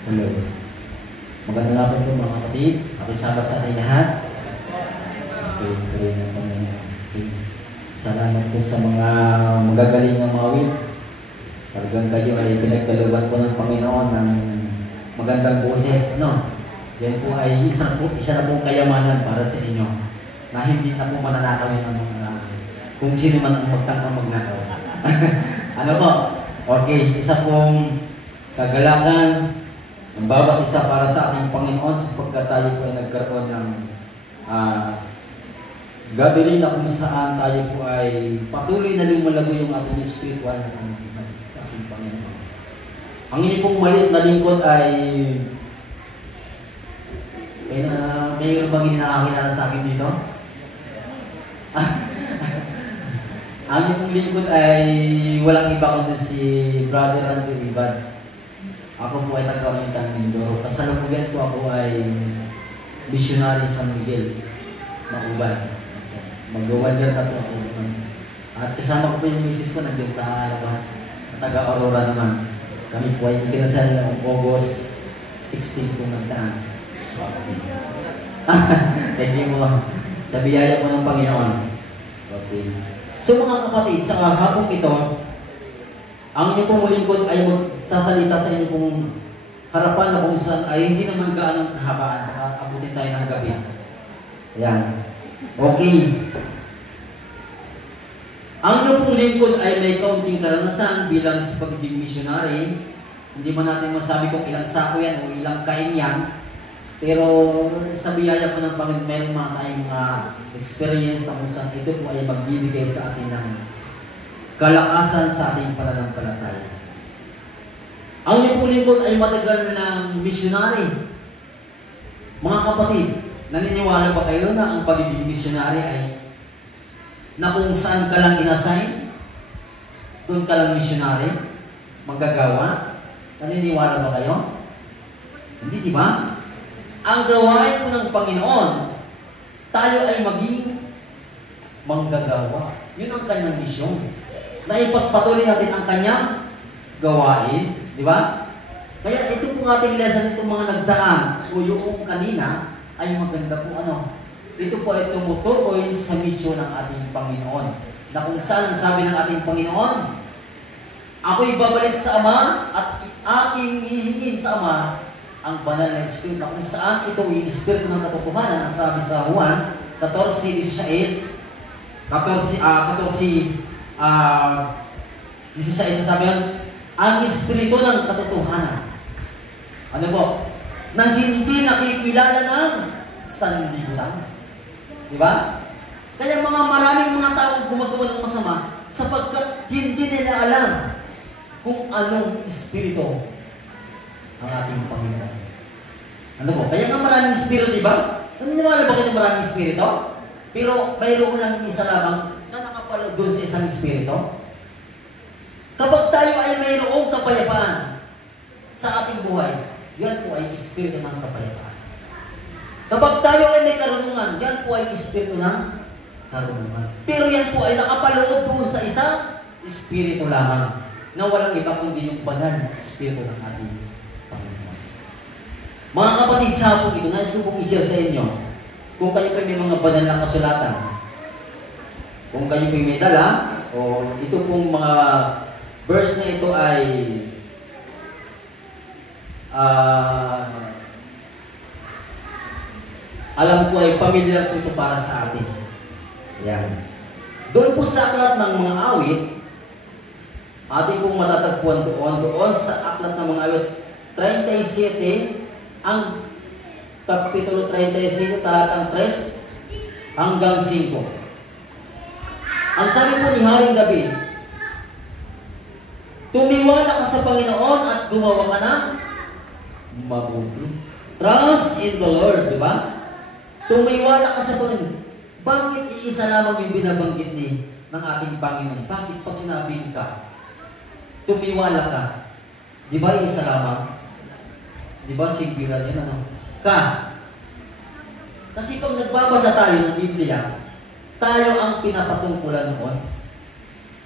Hello. Magandang hapon po mga kapatid. Sabat sa ating lahat. Okay, tuloy na kami. Okay. Salamat po sa mga magagaling na mawid. Talagang kayo ay pinagkalooban po ng Panginoon ng magandang boses. No? Yan po ay isa na pong kayamanan para sa inyo na hindi na po mananakawin ng mga kung sino man ang magtangkang magnakaw. Ano po? Okay, isa pong kagalakan ang bawat isa para sa ating Panginoon sapagkat tayo po ay nagkaroon ng gathering na kung saan tayo po ay patuloy na lumalago yung ating spiritual na pamamagitan sa ating Panginoon. Ang inyo pong maliit na lingkod ay may bang hinahakilala sa akin dito? Ang inyo pong lingkod ay walang iba kundi si Brother Andrew Ibad. Ako po ay taga-Oriental Mindoro. Kasalukuyan po ako ay missionary sa Miguel, Mauban. Mag-1 year na po ako. At kasama ko po yung misis ko nandiyan sa labas. Taga-Aurora naman. Kami po ay ikinasal ng August 16 po nagdaan. Thank you po. Sa biyaya po ng Panginoon. Okay. So mga kapatid, sa hapong ito, ang inyong pong lingkod ay magsasalita sa inyong pong harapan na kung saan ay hindi naman gaanong kahabaan. Abutin tayo ng gabi. Ayan. Okay. Ang inyong pong lingkod ay may kaunting karanasan bilang sa pagiging missionary. Hindi man natin masabi kung ilang sako yan o ilang kain yan. Pero sa biyaya po ng Panginoon, mayroon mga tayong mga experience na kung saan ito po ay magbibigay sa atin ng kalakasan sa ating pananampalataya. Ang inyong lingkod ay matagal ng missionary. Mga kapatid, naniniwala ba kayo na ang pagiging missionary ay na kung saan ka lang inassign, doon ka lang missionary, magagawa? Naniniwala ba kayo? Hindi, di ba? Ang gawain po ng Panginoon, tayo ay maging manggagawa. Yun ang kanyang misyon. Na ipagpatuloy natin ang kanyang gawain, di ba? Kaya ito po ating lesson, itong mga nagdaan o yung kanina ay maganda po ito po ay tumutukoy sa misyon ng ating Panginoon. Na kung saan ang sabi ng ating Panginoon, ako'y babalik sa Ama at aking hihingin sa Ama ang banal na Espiritu, na kung saan ito yung Espiritu ng katotohanan. Ang sabi sa Juan 14:16, 16 sabi yun, ang Espiritu ng katotohanan. Ano po? Na hindi nakikilala ng sanlibutan. Di ba? Kaya maraming mga tao gumagawa ng masama sapagkat hindi nila alam kung anong Espiritu ang ating Panginoon. Ano po? Kaya nga maraming Espiritu, di ba? Naniniwala ba kayo maraming Espiritu? Pero mayroon lang isa lamang na nakapaloob doon sa isang Espiritu. Kapag tayo ay mayroong kapayapaan sa ating buhay, yan po ay Espiritu ng kapayapaan. Kapag tayo ay may karunungan, yan po ay Espiritu ng karunungan. Pero yan po ay nakapaloob doon sa isang Espiritu lamang na walang iba kundi yung banal na Espiritu ng ating Panginoon. Mga kapatid, sa hapong ito, nais ko pong i-share sa inyo, kung kayo pa may mga banal na kasulatan, kung kayo pa may dala, o ito pong mga verse na ito ay alam ko ay familiar po ito para sa atin. Ayan. Doon po sa aklat ng mga awit, ating pong matatagpuan doon sa aklat ng mga awit 37, ang Kapitulo 37, talatang 3 hanggang 5. Ang sabi po ni Haring David, tumiwala ka sa Panginoon at gumawa ka ng mabuti. Trust in the Lord, di ba? Tumiwala ka sa Panginoon. Bakit iisa lamang yung binabanggit ng ating Panginoon? Bakit pag sinabing ka, tumiwala ka? Di ba isa lamang? Di ba singular yun? Ka. Kasi pag nagbabasa tayo ng Biblia, tayo ang pinapatungkulan noon.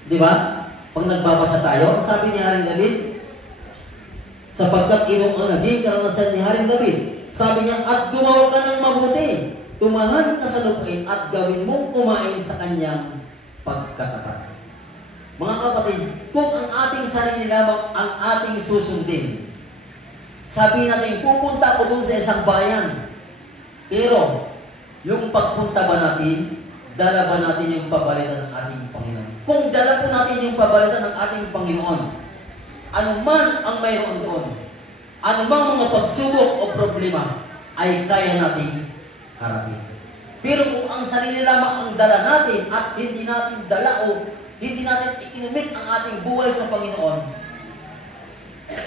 Di ba? Pag nagbabasa tayo, sabi ni Haring David, Sapagkat ito ang naging karanasan ni Haring David. Sabi niya, at gumawa ka ng mabuti. Tumahan ka sa lupain at gawin mong kumain sa kanyang pagkatapat. Mga kapatid, kung ang ating sarili lamang ang ating susundin, sabi natin, pupunta ko dun sa isang bayan. Pero, yung pagpunta ba natin, dala ba natin yung pabalitan ng ating Panginoon? Kung dala po natin yung pabalitan ng ating Panginoon, ano man ang mayroon doon, ano mang mga pagsubok o problema, ay kaya nating harapin. Pero kung ang sarili lamang ang dala natin at hindi natin dala o hindi natin ikinumit ang ating buhay sa Panginoon,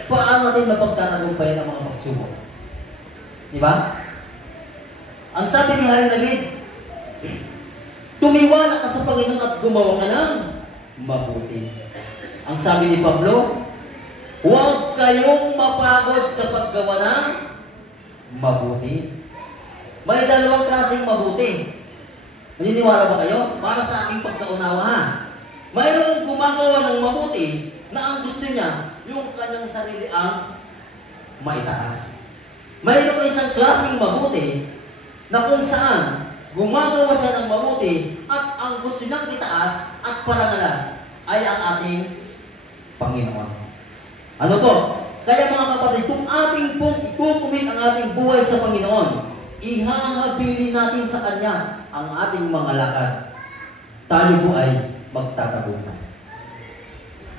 paano natin mapagtatagumpayan ang mga pagsubok? Di ba? Ang sabi ni Haring David, tumiwala ka sa Panginoon at gumawa ka ng mabuti. Ang sabi ni Pablo, huwag kayong mapagod sa paggawa ng mabuti. May dalawang klaseng mabuti. Naniniwala ba kayo? Para sa ating pagkaunawa ha. Mayroong gumagawa ng mabuti na ang gusto niya, yung kanyang sarili ang maitaas. Mayroong isang klaseng mabuti na kung saan gumagawa siya ng mabuti at ang gusto niyang itaas at parangalan ay ang ating Panginoon. Ano po? Kaya mga kapatid, kung ating pong ikukumit ang ating buhay sa Panginoon, ihahabilin natin sa Kanya ang ating mga lakad. Tayo po ay magtatagumpay.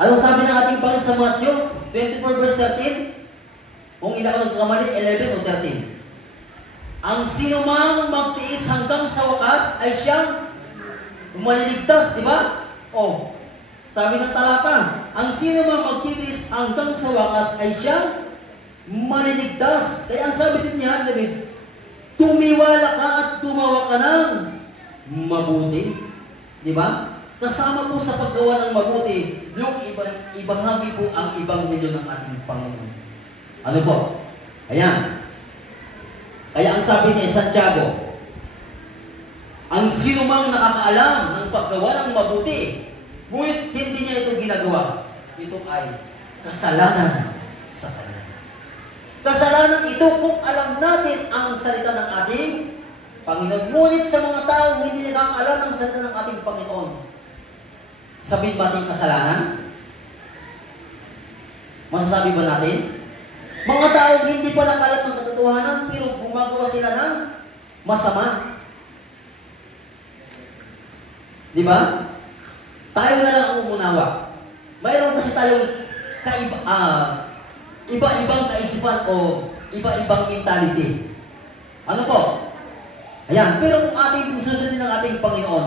Anong sabi ng ating Panginoon sa Matthew 24 verse 13? Kung hindi ako nagkamali, 11 o 13. Ang sino mang magtiis hanggang sa wakas ay siyang maliligtas, di ba? O, sabi ng talata, ang sino mang magtitiis hanggang sa wakas ay siyang maliligtas. Kaya ang sabi din ni Haring David, tumiwala ka at gumawa ka ng mabuti. Di ba? Kasama po sa paggawa ng mabuti, yung ibahagi po ang ebanghelyo ng ating Panginoon. Ano po? Ayan. Kaya ang sabi ni Santiago, ang sino mang nakakaalam ng paggawa ng mabuti, ngunit hindi niya ito ginagawa, ito ay kasalanan sa kanya. Kasalanan ito kung alam natin ang salita ng ating Panginoon. Ngunit sa mga tao hindi nakakaalam ng salita ng ating Panginoon, sabihin ba natin kasalanan? Masasabi ba natin? Mga tao hindi pa nakalat ng katotohanan pero gumagawa sila ng masama. Di ba? Tayo na lang ang umunawa. Mayroon kasi tayong iba-ibang kaisipan o iba-ibang mentality. Ano po? Ayan. Pero kung ating susundin ng ating Panginoon,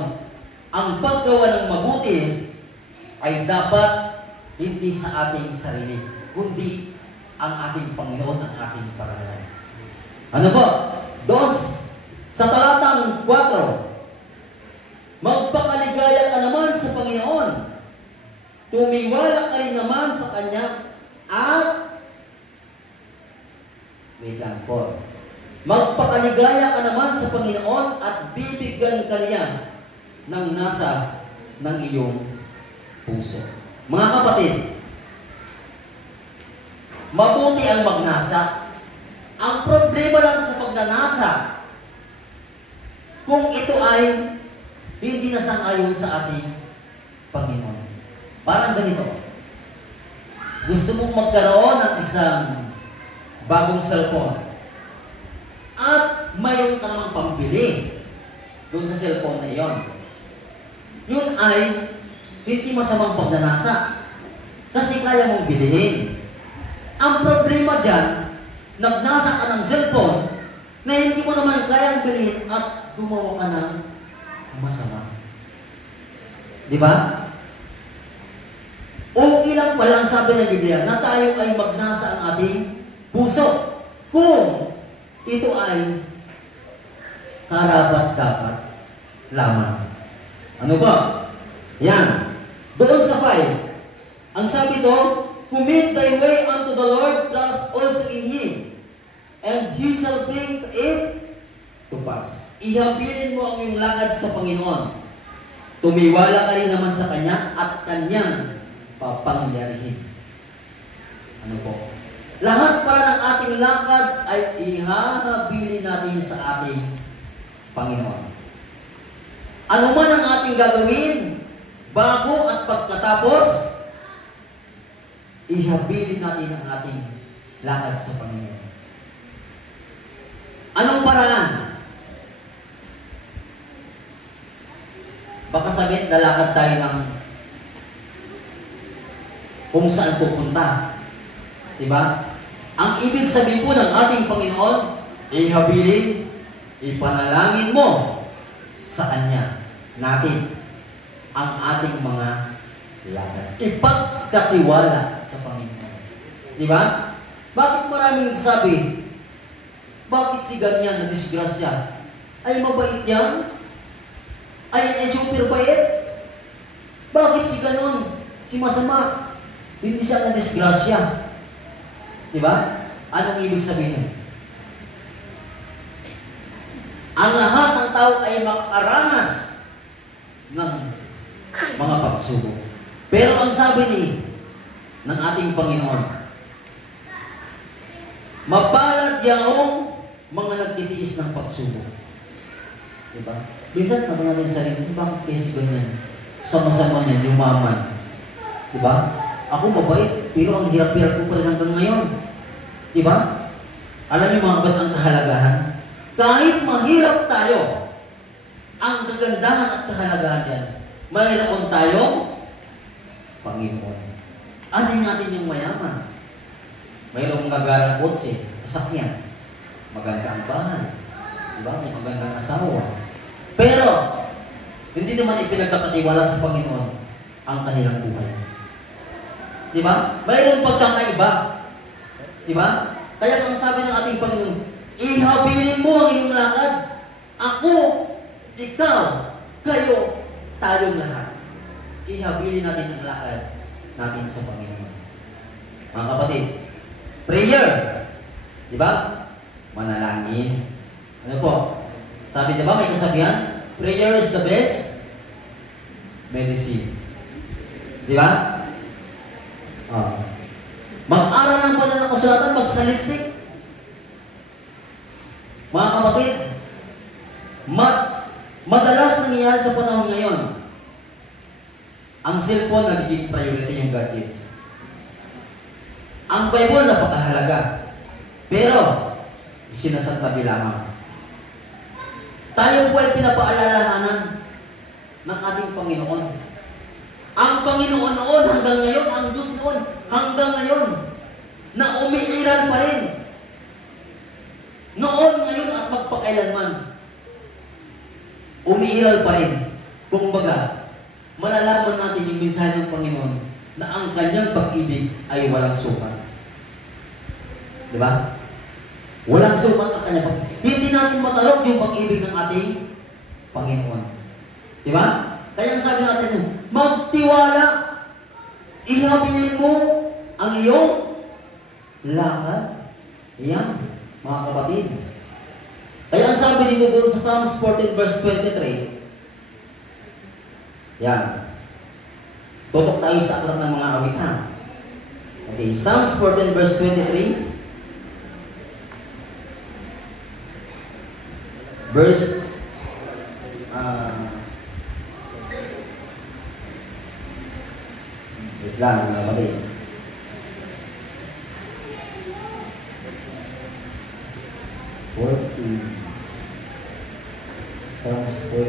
ang paggawa ng mabuti ay dapat hindi sa ating sarili, kundi ang ating Panginoon, ang ating parangalan. Ano po? Doon sa talatang 4, magpakaligaya ka naman sa Panginoon. Tumiwala ka rin naman sa Kanya at wait lang po. Magpakaligaya ka naman sa Panginoon at bibigyan ka niya ng nasa ng iyong puso. Mga kapatid, mabuti ang magnasa. Ang problema lang sa pagnanasa, kung ito ay hindi nasang-ayon sa ating Panginoon. Parang ganito. Gusto mong magkaroon ng isang bagong cellphone at mayroon ka namang pambili doon sa cellphone na iyon. Yun ay hindi masamang pagnanasa kasi kaya mong bilihin. Ang problema dyan, nagnasa ka ng cellphone na hindi mo naman kayang bilhin at gumawa ka ng masama. Di ba? Okay lang pala ang sabi ng Biblia na tayo ay magnasa ang ating puso kung ito ay karapat-dapat lamang. Ano ba? Yan. Doon sa 5, ang sabi doon, commit thy way unto the Lord, trust also in Him, and He shall bring it to pass. Ihabilin mo ang iyong lakad sa Panginoon. Tumiwala ka rin naman sa Kanya at Kanyang papangyarihin. Ano po? Lahat pala ng ating lakad ay ihahabilin natin sa ating Panginoon. Ano man ang ating gagawin, bago at pagkatapos, ihabilin natin ang ating lakad sa Panginoon. Anong paraan? Baka sabihin, lalakad tayo ng kung saan pupunta. Diba? Ang ibig sabihin po ng ating Panginoon, ihabilin, ipanalangin mo sa Kanya natin ang ating mga lakad. Ipagkatiwala sa Panginoon. Diba? Bakit maraming sabi, bakit si ganyan na disgrasya? Ay mabait yan? Ay super bait? Bakit si ganon? Si masama? Hindi siya na disgrasya. Diba? Anong ibig sabihin? Ang lahat ng tao ay makakaranas ng mga pagsubok. Pero ang sabi ng ating Panginoon, mapalad yaong mga nagtitiis ng pagsubok. Diba? Minsan, tanong natin sa sarili, bakit kasi ganyan? Sama-sama niya, yumaman. Diba? Ako mabait, pero ang hirap-hirap ko pala hanggang ngayon. Diba? Alam niyo mga ba't ang kahalagahan? Kahit mahirap tayo, ang kagandahan at kahalagahan yan, mayroon tayong Panginoon. Ano natin yung mayaman? Mayroong gagarang kotse, sasakyan, maganda ang bahay, diba? May magandang asawa. Pero, hindi naman ipinagkakatiwala sa Panginoon ang kanilang buhay. Diba? Mayroong pagkakaiba. Diba? Kaya ang sabi ng ating Panginoon, ihabilin mo ang iyong lakad. Ako, ikaw, kayo, tayong lahat. Ihabilin natin ang lakad natin sa Panginoon. Mga kapatid, prayer. Diba? Manalangin. Ano po? Sabi diba may kasabihan? Prayer is the best medicine. Diba? Mag-aral ng banal na kasulatan, magsaliksik. Mga kapatid, madalas nangyayari sa panahon ngayon, ang cellphone nagiging priority yung gadgets. Ang Bible napakahalaga, pero sinasantabi lamang. Tayo po ay pinapaalalahanan ng ating Panginoon. Ang Panginoon noon hanggang ngayon, ang Diyos noon hanggang ngayon, na umiiral pa rin. Noon, ngayon at magpakailanman, umiiral pa rin. Kumbaga, malalaman natin yung mensahe ng Panginoon na ang kanyang pag-ibig ay walang sukat. Diba? Walang sukat ang kanyang pag-ibig. Hindi natin matarok yung pag-ibig ng ating Panginoon. Diba? Kaya ang sabi natin, magtiwala, ihabilin mo ang iyong lakad. Yan, mga kapatid. Kaya ang sabi dito doon sa Psalms 14 verse 23, yan. Tutok tayo sa aklat ng mga awitan. Okay, Psalms 14 verse 23, verse wait lang, mga kapatid. Psalms 40.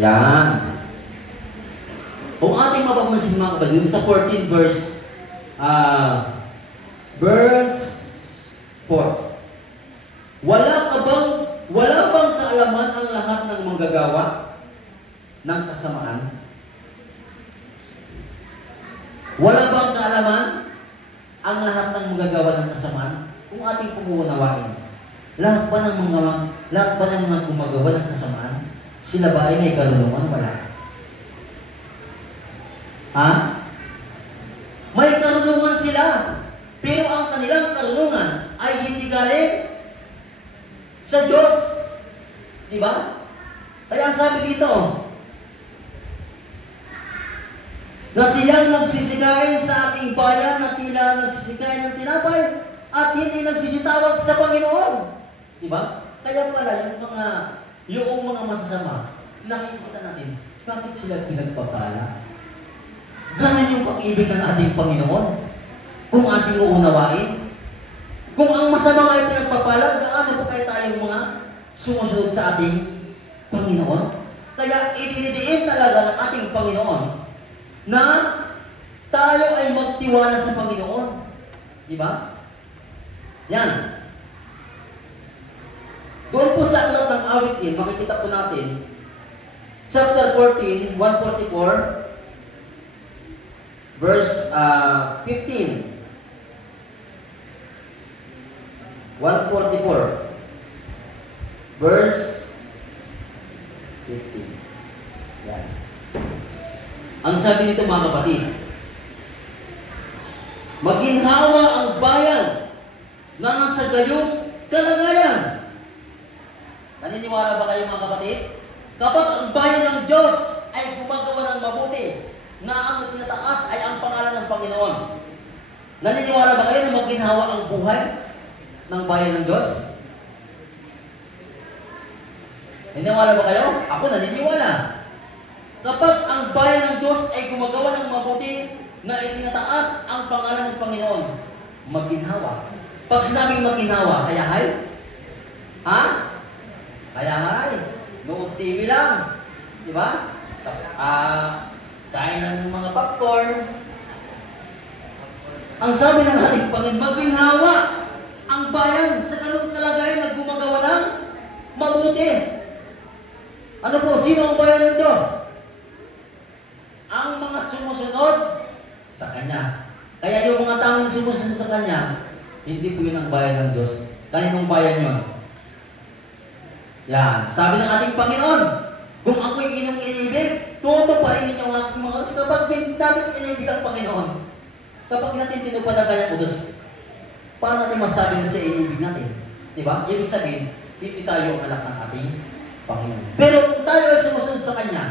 Yan. Kung ating mapapansin mga kapatid, sa 14 verse 4. Wala bang kaalaman ang lahat ng manggagawa ng kasamaan? Wala bang kaalaman ang lahat ng manggagawa ng kasamaan? Kung ating pag-uunawain, lahat ba ng mga gumagawa ng kasamaan, sila ba ay may karunungan? Wala. Ha? May karunungan sila, pero ang kanilang karunungan ay hindi galing sa Diyos. Di ba? Kaya ang sabi dito, na siyang nagsisikain sa ating bayan na tila nagsisikain ng tinapay at hindi nagsisitawag sa Panginoon. Di ba? Kaya pala yung mga masasama, nakikita natin, bakit sila pinagpapala? Ganon yung pag-ibig ng ating Panginoon. Kung ating uunawain, kung ang masama ay pinagpapala, gaano po kayo tayong mga sumusunod sa ating Panginoon? Kaya idinidiin talaga ng ating Panginoon na tayo ay magtiwala sa Panginoon. Di ba? Yan. Doon po sa aklat ng awit din, makikita po natin, chapter 14, 144, verse 15. 144, verse 15. Yan. Ang sabi nito mga kapatid, maginhawa ang bayan na nasa gayong kalagayan. Naniniwala ba kayo mga kapatid? Kapag ang bayan ng Diyos ay gumagawa ng mabuti, na ang tinataas ay ang pangalan ng Panginoon. Naniniwala ba kayo na maginhawa ang buhay ng bayan ng Diyos? Naniniwala ba kayo? Ako naniniwala. Kapag ang bayan ng Diyos ay gumagawa ng mabuti na itinataas ang pangalan ng Panginoon, maginhawa. Pag sinabing maginhawa, kaya hay? Ha? Kaya hay? Nood TV lang. Di ba? Kain ng mga popcorn. Ang sabi ng ating Panginoon, maginhawa ang bayan sa ganung kalagayan na gumagawa ng mabuti. Ano po? Sino ang bayan ng Diyos? Ang mga sumusunod sa Kanya. Kaya yung mga taong sumusunod sa Kanya, hindi po yun ang bayan ng Diyos. Kaninong bayan yun? Yan. Sabi ng ating Panginoon, kung ako'y inyong inibig, tutuparin ninyo ang aking mga oras. Kapag natin inibig ang Panginoon, kapag natin tinupad ang kanyang utos, paano natin masabi na siya inibig natin? Diba? Ibig sabihin, hindi tayo ang anak ng ating Panginoon. Pero kung tayo ay sumusunod sa Kanya,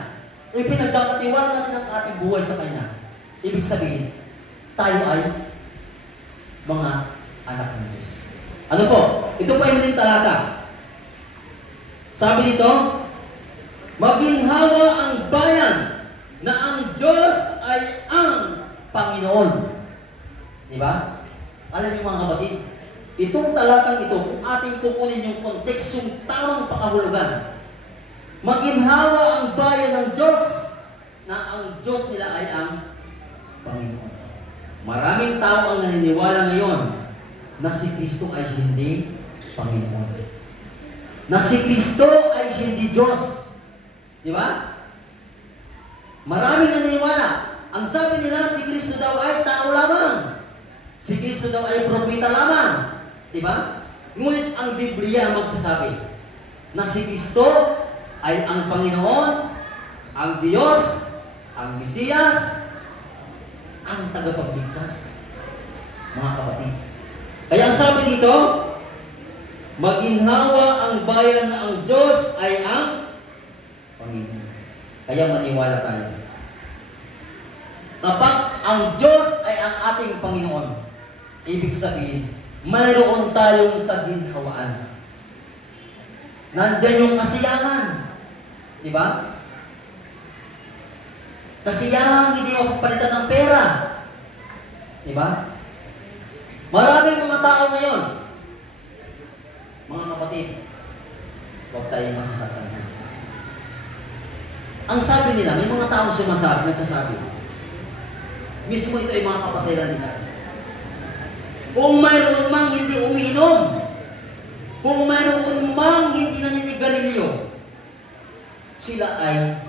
ipinagkakatiwala natin ang ating buhay sa Kanya, ibig sabihin, tayo ay mga anak ng Diyos. Ano po? Ito pa yung huling talata. Sabi dito, maginhawa ang bayan na ang Diyos ay ang Panginoon. Diba? Alam niyo mga kapatid, itong talatang ito, kung ating kukunin yung konteks, yung tamang pakahulugan, maginhawa ang bayan ng Diyos na ang Diyos nila ay ang Panginoon. Maraming tao ang naniniwala ngayon na si Kristo ay hindi Panginoon. Na si Kristo ay hindi Diyos. Di ba? Maraming naniniwala. Ang sabi nila, si Kristo daw ay tao lamang. Si Kristo daw ay propeta lamang. Di ba? Ngunit ang Biblia magsasabi na si Kristo ay ang Panginoon, ang Diyos, ang Mesiyas, ang tagapagligtas. Mga kapatid. Kaya ang sabi dito, maginhawa ang bayan na ang Diyos ay ang Panginoon. Kaya maniwala tayo. Kapag ang Diyos ay ang ating Panginoon, ibig sabihin, mayroon tayong kaginhawaan. Nandyan yung kasiyahan. Di ba? Kasiyahan, hindi mapapalitan ng pera. Di ba? Maraming mga tao ngayon, mga kapatid, huwag tayong masasaktan. Ang sabi nila, may mga tao nagsasabi, mismo ito ay mga kapatiran nila. Kung mayroon mang hindi umiinom, kung mayroon mang hindi naninigarilyo, sila ay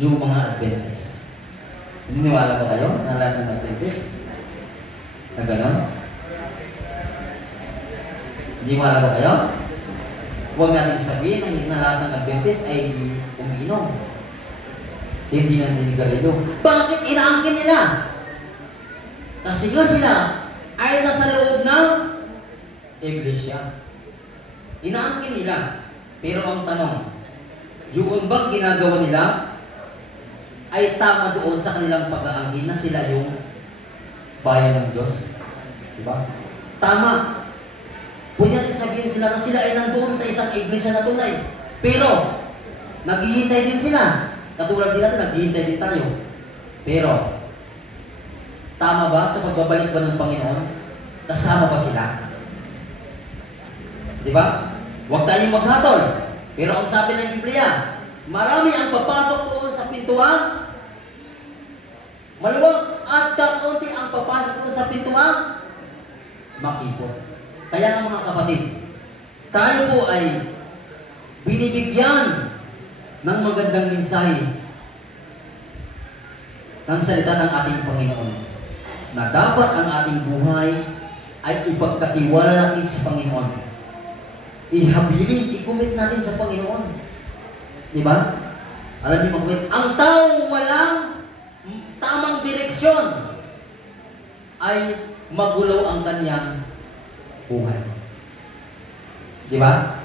yung mga Adventist. Naniniwala ba kayo na lahat ng Adventist? Na gano'n? Naniniwala ba kayo? Huwag natin sabihin na lahat ng Adventist ay umiinom. Hindi naninigarilyo. Bakit inaangkin nila? Kasi nga sila ay nasa loob ng iglesia. Inaangkin nila. Pero ang tanong, yung bang ginagawa nila ay tama doon sa kanilang pag-aangkin na sila yung bayan ng Diyos? Diba? Tama. Kung sabihin sila na sila ay nandoon sa isang iglesia na tunay. Pero, naghihintay din sila. Katulad din natin, naghihintay din tayo. Pero, tama ba sa pagbabalik ba ng Panginoon? Kasama ba sila? Diba? Huwag tayong maghatol. Pero ang sabi ng Biblia, marami ang papasok doon sa pintuan. Maluwag at kakaunti ang papasok doon sa pintuan. Makipot. Kaya nga mga kapatid, tayo po ay binibigyan ng magandang mensahe ng salita ng ating Panginoon na dapat ang ating buhay ay ipagkatiwala natin sa Panginoon. Ihabilin, i-commit natin sa Panginoon. Diba? Alam niyo mga kapatid, ang taong walang tamang direksyon ay magulo ang kanyang buhay. Diba?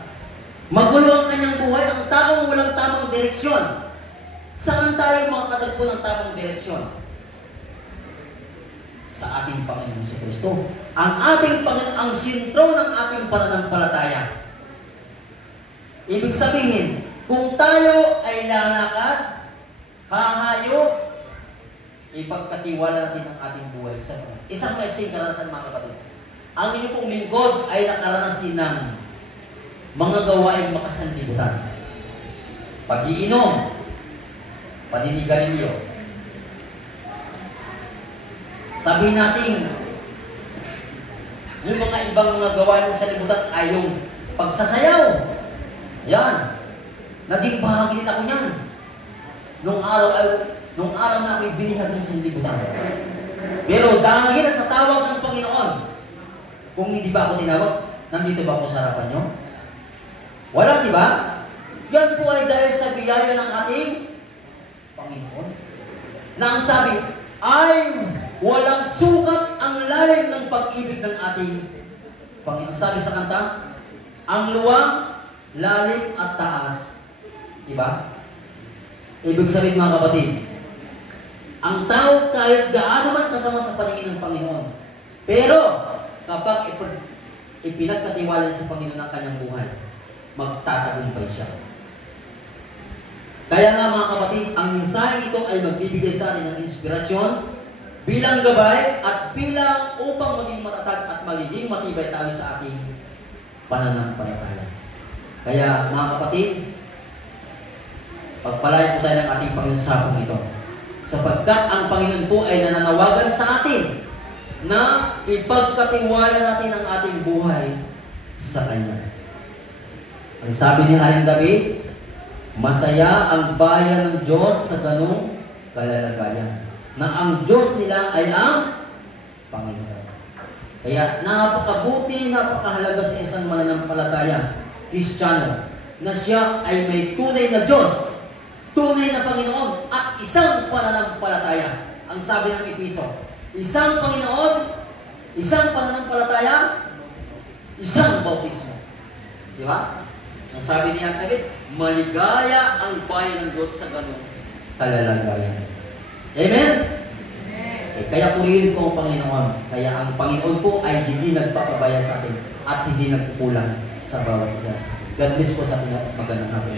Magulo ang kanyang buhay, ang taong walang tamang direksyon. Saan tayo makakatagpo ng tamang direksyon? Sa ating Panginoon si Kristo. Ang ating Panginoon, ang sentro ng ating pananampalataya. Ibig sabihin, kung tayo ay lalakad, hahayo, ipagkatiwala natin ang ating buhay sa Panginoon. Isang maising karanasan mga kapatid. Ang inyong pong lingkod ay nakaranas din ng mga gawaing makasanlibutan. Pag-iinom, paninigarilyo. Sabihin natin, yung mga ibang mga gawain sa libutan ay yung pagsasayaw. Yan. Naging bahagi din ako niyan. Nung araw na ako'y binihag ng sanlibutan. Pero dahil sa tawag ng Panginoon, kung hindi ba ako tinawag, nandito ba ako sa harapan nyo? Wala, di ba? Yan po ay dahil sa biyaya ng ating Panginoon. Na ang sabi, ay walang sukat ang lalim ng pag-ibig ng ating Panginoon. Sabi sa kanta, ang luwang, lalim at taas. Diba? Ibig sabihin mga kapatid, ang tao kahit gaano man kasama sa paningin ng Panginoon, pero kapag ipinagkatiwala sa Panginoon ang kanyang buhay, magtatagumpay siya. Kaya nga mga kapatid, ang mensahe ito ay magbibigay sa atin ng inspirasyon bilang gabay at bilang upang maging matatag at magiging matibay tayo sa ating pananampalataya. Kaya mga kapatid, pagpalain po tayo ng ating Panginoon sa hapong ito. Sapagkat ang Panginoon po ay nananawagan sa atin na ipagkatiwala natin ang ating buhay sa Kanya. Ang sabi ni Haring David, masaya ang bayan ng Diyos sa ganung kalalagayan, na ang Diyos nila ay ang Panginoon. Kaya napakabuti, napakahalaga sa isang mananampalataya, Kristiyano, na siya ay may tunay na Diyos, tunay na Panginoon, at isang pananampalataya. Ang sabi ng Episo, isang Panginoon, isang pananampalataya, isang bautismo. Di ba? Ang sabi ni David, maligaya ang bayan ng Diyos sa ganung kalalagayan. Amen? Kaya purihin po ang Panginoon. Kaya ang Panginoon po ay hindi nagpapabaya sa atin at hindi nagkukulang sa bawat isa. God bless po sa ating magandang hapon.